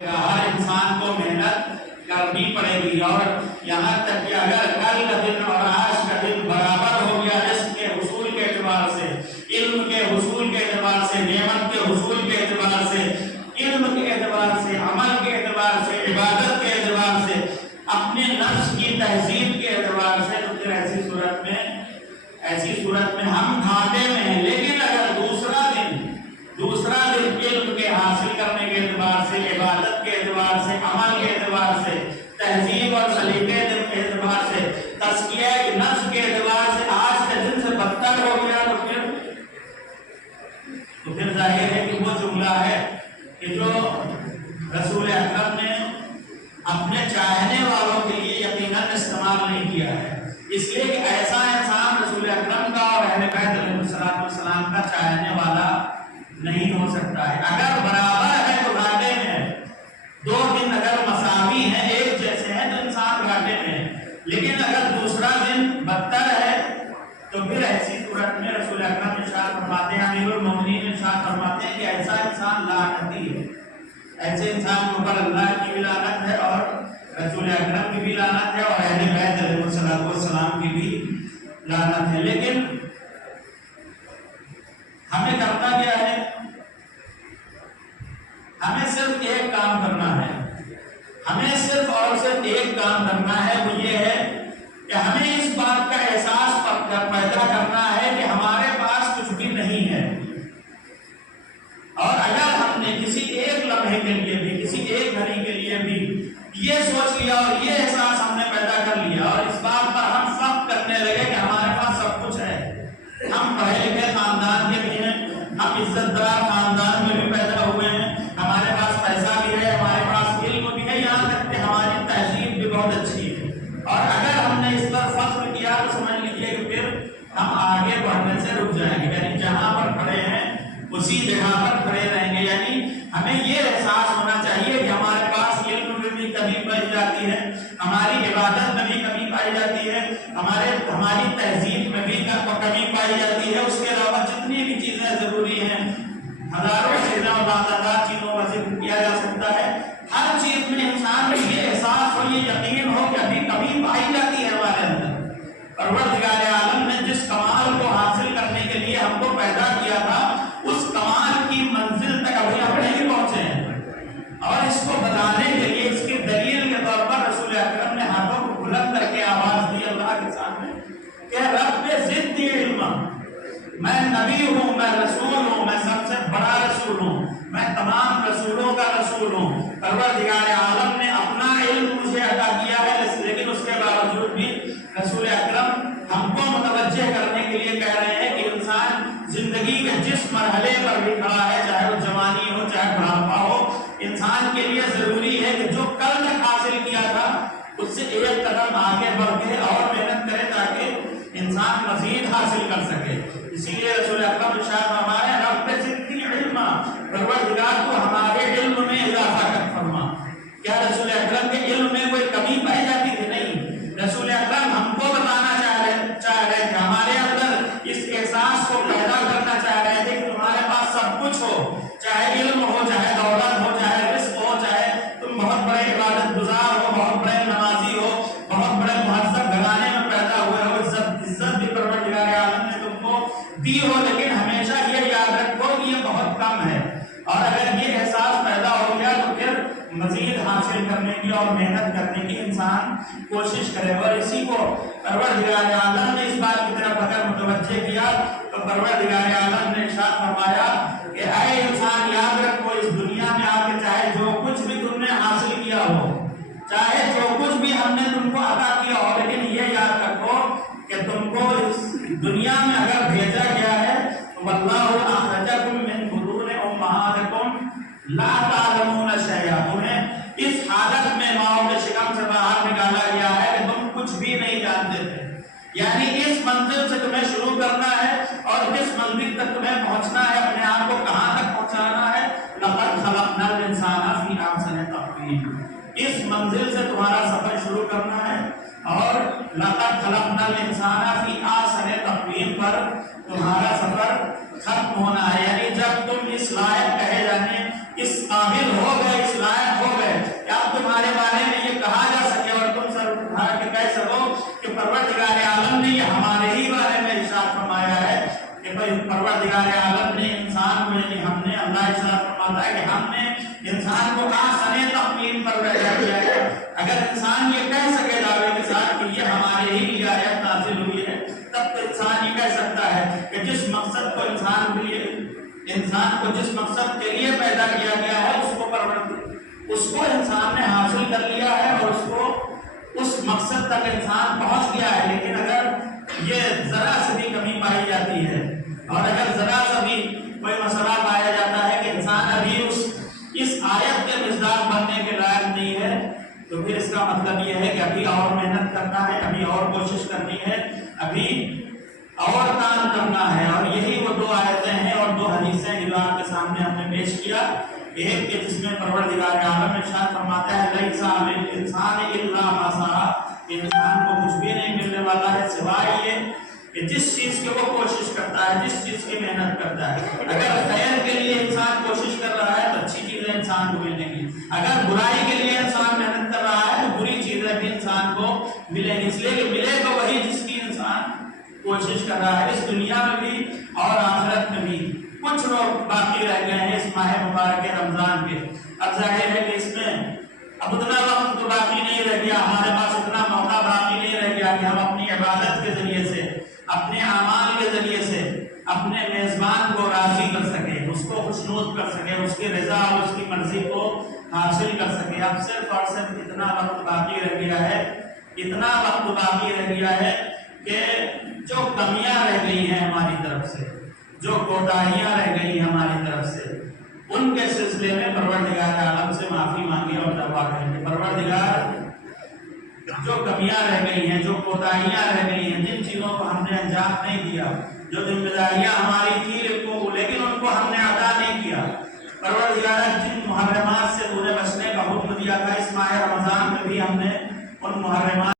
हर इंसान को मेहनत करनी पड़ेगी और यहाँ तक कि अगर कल का दिन और आज का दिन बराबर हो गया रिस्क के हुसूल के एतबार से, इल्म के हुसूल के एतबार से, नेमत के हुसूल के एतबार से, इल्म के एतबार से, अमल के एतबार से, इबादत के एतबार से, अपने नफ्स की तहजीब के एतबार से, तो फिर ऐसी सूरत में हम घाटे में हैं। लेकिन अगर दूसरा दिन इल्म के हासिल करने के एतबार से, इबादत के एतबार से, अमल के एतबार से, तहजीब और सलीके के एतबार से, तज़किया नफ्स के एतबार से आज के दिन से बदतर हो गया, तो फिर जाहिर है कि वो जुमला है कि जो रसूल अकरम ने अपने चाहने वालों के लिए यकीनन इस्तेमाल नहीं किया है। इसलिए कि ऐसा इंसान रसूल अकरम का और अहले बैत अलैहिस्सलाम का चाहने वाला नहीं हो सकता है। अगर बराबर है तो घाटे में है, दो दिन अगर मसावी हैं, एक जैसे हैं, तो इंसान घाटे में है। लेकिन अगर कि ऐसा इंसान लानती है, ऐसे इंसान के ऊपर अल्लाह की भी लानत है और रसूल अकरम की भी लानत है और अहले बैत अलैहिस्सलाम की भी लानत है। लेकिन हमें करना क्या है? हमें सिर्फ एक काम करना है, हमें सिर्फ और सिर्फ एक काम करना है, वो ये है कि हमें इस बात का एहसास पैदा करना है कि हमारे पास कुछ भी नहीं है। और अगर हमने किसी एक लम्हे के लिए भी, किसी एक घड़ी के लिए भी ये सोच लिया और ये एहसास हमने पैदा कर लिया और इस बात पर हम फख्र करने लगे कि हमारे पास सब कुछ है, हम पढ़े लिखे खानदान के भी हैं, हम इज्जतदार खानदान में भी पैदा हुए हैं, हमारे पास पैसा भी है, हमारे पास इल्म भी है, यहाँ तक कि हमारी तहजीब भी बहुत अच्छी है, और अगर हमने इस पर फख्र किया तो समझ लीजिए कि फिर हम आगे बढ़ने से रुक जाएंगे, यानी जहाँ पर खड़े हैं उसी जगह पर खड़े रहेंगे। यानी हमें ये एहसास होना चाहिए कि हमारे पास इल्म में भी कमी पाई जाती है, हमारी इबादत में भी कमी पाई जाती है, हमारी तहजीब में भी कमी पाई जाती है। उसके अलावा जितनी भी चीजें जरूरी हैं, हजारों चीजें और लातादार चीजों का जिक्र किया जा सकता है, हर चीज में इंसान को ये एहसास हो, ये यकीन हो कि अभी कमी पाई जाती है हमारे अंदर। परवरदिगार आलम ने जिस कमाल को हासिल करने के लिए हमको पैदा किया था, उस कमाल की मंजिल तक अभी हम नहीं पहुंचे हैं। और इसको बताने के लिए, इसकी दलील के तौर पर रसूल अकरम ने हाथों को बुलंद करके आवाज दी अल्लाह के सामने कि रब्बे ज़िदनी इल्मा, मैं नबी हूँ, मैं रसूल हूँ, मैं सबसे बड़ा रसूल हूँ, मैं तमाम रसूलों का रसूल हूँ। परवरदिगार आलम ने अपना इल्म मुझे अता किया है, लेकिन उसके बावजूद भी रसूल अकरम हमको मुतवज्जे करने के लिए कह रहे हैं कि इंसान जिंदगी के जिस मरहले पर भी खड़ा है, चाहे वो जवानी हो चाहे बुढ़ापा हो, इंसान के लिए जरूरी है कि जो कल तक हासिल किया था उससे एक कदम आगे बढ़ के और मेहनत करे ताकि इंसान मजीद हासिल कर सके। इसीलिए रसूल अकरम इरशाद फरमाए रब्बे ज़िदनी इल्मा, परवरदिगार को हमारे इल्म में इजाफा कर फरमा। क्या रसूल अकरम के इल्म में कोई कमी पाई जाती थी? नहीं, रसूल अकरम हमको बताना चाह रहे थे, हमारे अंदर इस एहसास को पैदा करना चाह रहे थे कि तुम्हारे पास सब कुछ हो, चाहे इल्म हो, चाहे दौलत हो, चाहे रिस्क हो, चाहे तुम बहुत बड़े इबादत गुजार हो, बहुत बड़े नमाजी हो, बहुत बड़े मुहज्जब घराने में पैदा हुए हो, इज्जत भी परवरदिगार आलम ने तुमको दी हो, लेकिन हमेशा ये याद रखो कि ये बहुत कम है। और अगर ये एहसास पैदा हो गया तो फिर मजीद हासिल करने की और मेहनत करने की इंसान कोशिश करे। और इसी को परवरदिगार आलम ने इस बात की तरफ अगर मुतवज्जे किया तो परवरदिगार आलम ने इरशाद फरमाया कि ऐ इंसान याद रखो, इस दुनिया में आके चाहे जो कुछ भी तुमने हासिल किया हो, चाहे जो कुछ भी हमने तुमको अता किया हो, लेकिन ये याद रखो कि तुमको इस दुनिया में अगर भेजा गया है तो वल्लाहु अखरजकुम मिन बुतूनि उम्महातिकुम ला तालमूना शैआ, तुम्हें इस हालत में माओ के शिकम से बाहर निकाला गया है कि तुम कुछ भी नहीं जानते थे। यानी इस मंजिल से तुम्हें शुरू करना है और इस मंजिल तक तुम्हें पहुंचना है, अपने आप को कहां तक पहुंचाना है। लक़द खलक़नल इंसाना फी अहसनि तक़वीम, इस मंजिल से तुम्हारा सफर शुरू करना है और लक़द खलक़नल इंसाना फी अहसनि तक़वीम पर तुम्हारा सफर खत्म होना है। यानी जब तुम इस लायक कहे जाने, इस काबिल हो गए, इस लायक हो गए कि अब तुम्हारे बारे में ये कहा जा सके और तुम सर उठा के कह सको कि परवरदिगार आलम ने ये हमारे ही बारे में इरशाद फरमाया है कि भाई परवरदिगार आलम ने इंसान को, यानी हमने, अल्लाह इरशाद फरमाता है कि हमने इंसान को आसने तक़वीम पर पैदा किया है। अगर इंसान ये कह सके दावे के साथ कि ये हमारे ही लिए आयत नाज़िल हुई है, तब तो इंसान ये कह सकता है कि जिस मकसद को इंसान को जिस मकसद के लिए पैदा किया गया है उसको इंसान ने हासिल कर लिया है और उसको उस मकसद तक इंसान पहुंच गया है। लेकिन अगर ये जरा सी भी कमी पाई जाती है और अगर जरा सा भी कोई मसला पाया जाता है कि इंसान अभी इस आयत के मिज़दार बनने के लायक नहीं है, तो फिर इसका मतलब ये है कि अभी और मेहनत करना है, अभी और कोशिश करनी है, अभी और काम करना है। और यही वो दो आयतें हैं और दो हदीसें जो आपके सामने हमने पेश किया। एक के जिसमें परवरदिगार आलम इरशाद फरमाता है लैसा लिल इंसान इल्ला मा सआ, इंसान को कुछ भी नहीं मिलने वाला है सिवाय ये کہ جس چیز کے وہ کوشش کرتا ہے، جس چیز کی محنت کرتا ہے، اگر خیر کے لیے انسان کوشش کر رہا ہے تو اچھی چیزیں انسان کو ملیں گی، اگر برائی کے لیے انسان محنت کر رہا ہے تو بری چیزیں بھی انسان کو ملیں گی، اس لیے کہ ملے گا وہی جس کی انسان کوشش کر رہا ہے، اس دنیا میں بھی اور آخرت میں بھی۔ کچھ لوگ باقی رہ گئے ہیں اس ماہ مبارک رمضان کے، اب ظاہر ہے کہ اس میں اب اتنا وقت تو باقی نہیں رہ گیا، ہمارے پاس اتنا موقع باقی نہیں رہ گیا کہ ہم اپنی عبادت کے ذریعے سے، اپنے اعمال کے ذریعے سے اپنے میزبان کو راضی کر سکے، اس کو خوشنود کر سکے، اس کی رضا اور اس کی مرضی کو حاصل کر سکے۔ اب صرف اور صرف اتنا وقت باقی رہ گیا ہے، اتنا وقت باقی رہ گیا ہے کہ جو کمیاں رہ گئی ہیں ہماری طرف سے، جو کوتاہیاں رہ گئی ہیں ہماری طرف سے، ان کے سلسلے میں پروردگار عالم سے معافی مانگی اور توبہ کریں کہ پروردگار جو کمیاں رہ گئی ہیں، جو کوتاہیاں رہ گئی ہیں، جن چیزوں کو ہم نے انجام نہیں دیا، جو ذمہ داریاں ہماری تھی لیکن ان کو ہم نے ادا نہیں کیا، پروردگار جن محرمات سے تو نے بچنے کا حکم دیا تھا اس ماہ رمضان میں بھی ہم نے ان محرمات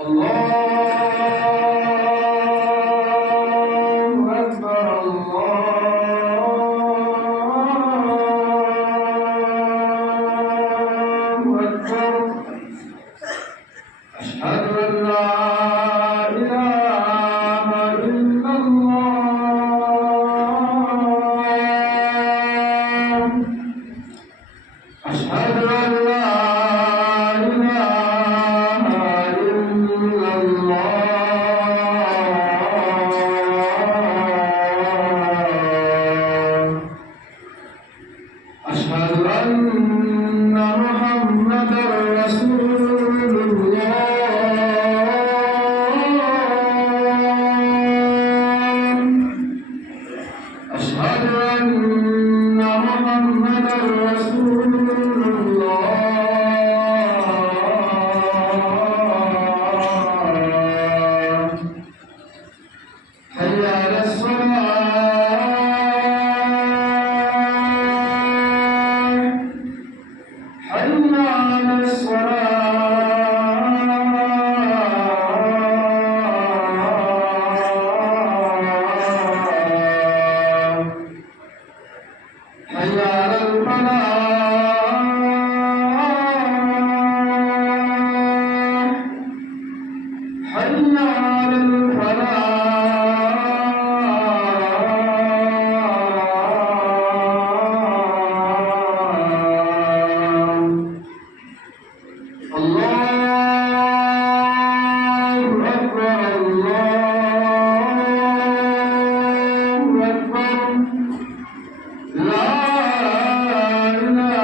Allah أشهد أن محمدا رسول الله. أشهد أن محمدا رسول الله. حي على الصلاة. حي على الصلاة. حي على الفلاح. حي على الفلاح. الله أكبر الله أكبر. لا إله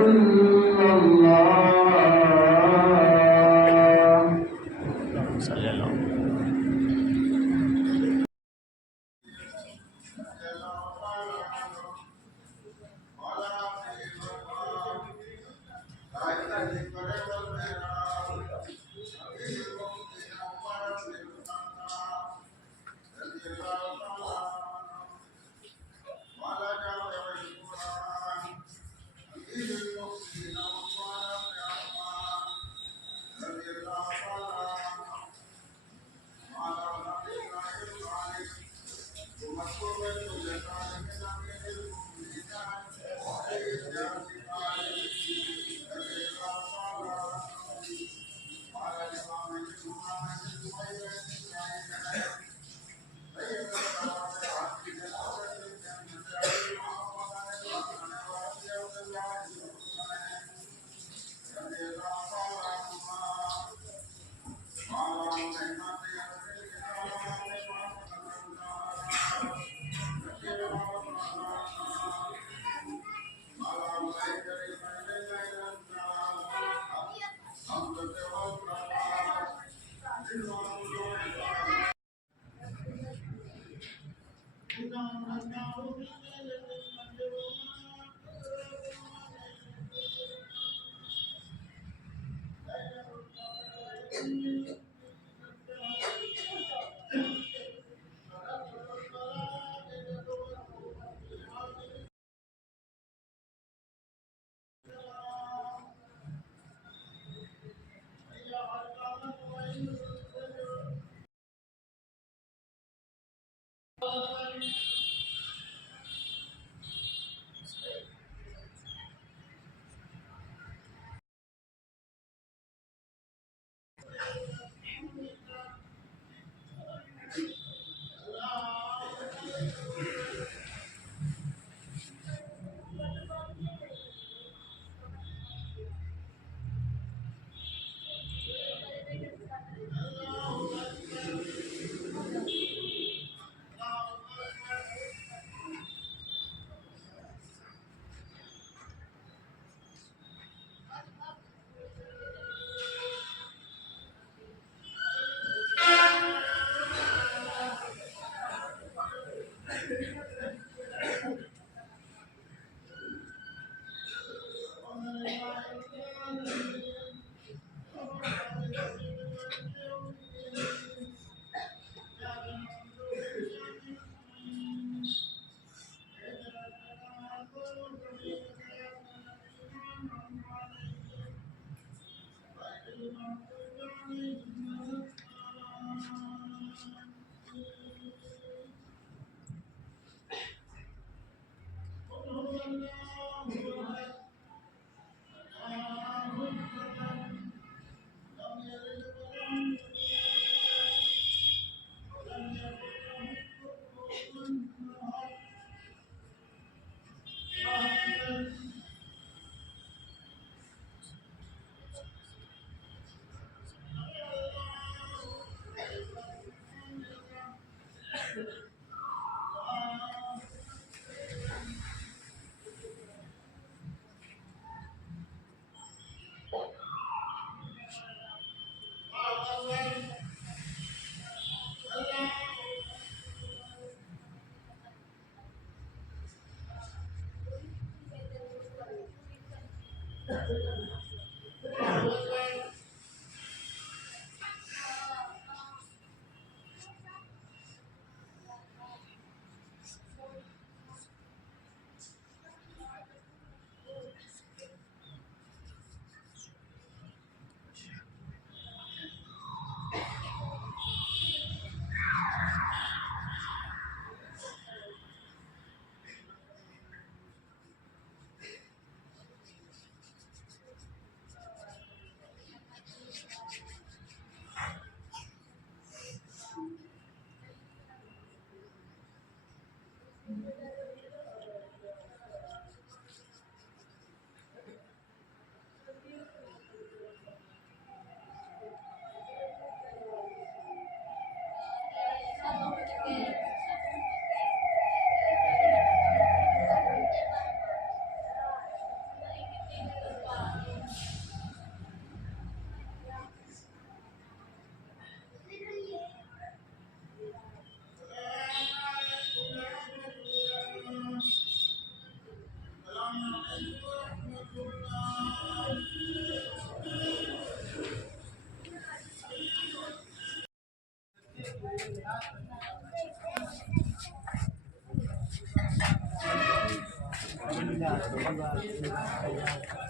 إلا الله. صلی اللہ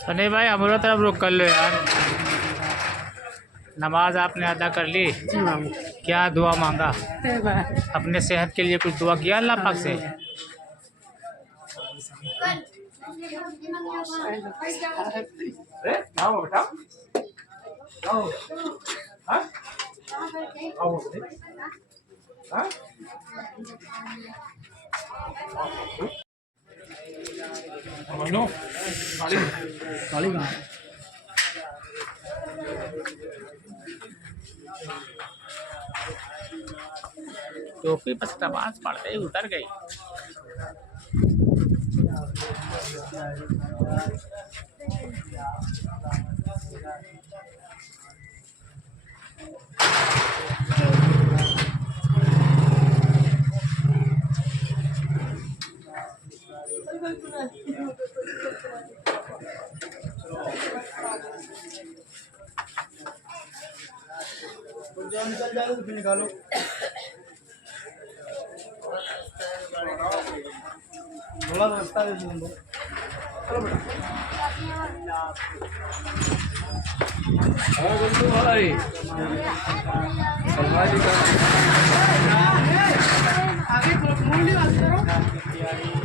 तो नहीं भाई हमारा तरफ रुक कर लो यार। नमाज आपने अदा कर ली? क्या दुआ मांगा? अपने सेहत के लिए कुछ दुआ किया अल्लाह पाक से? टोपी बस नमाज पढ़ते ही उतर गई। निकालो थोड़ा रास्ता दे दो। चलो बेटा भाई आगे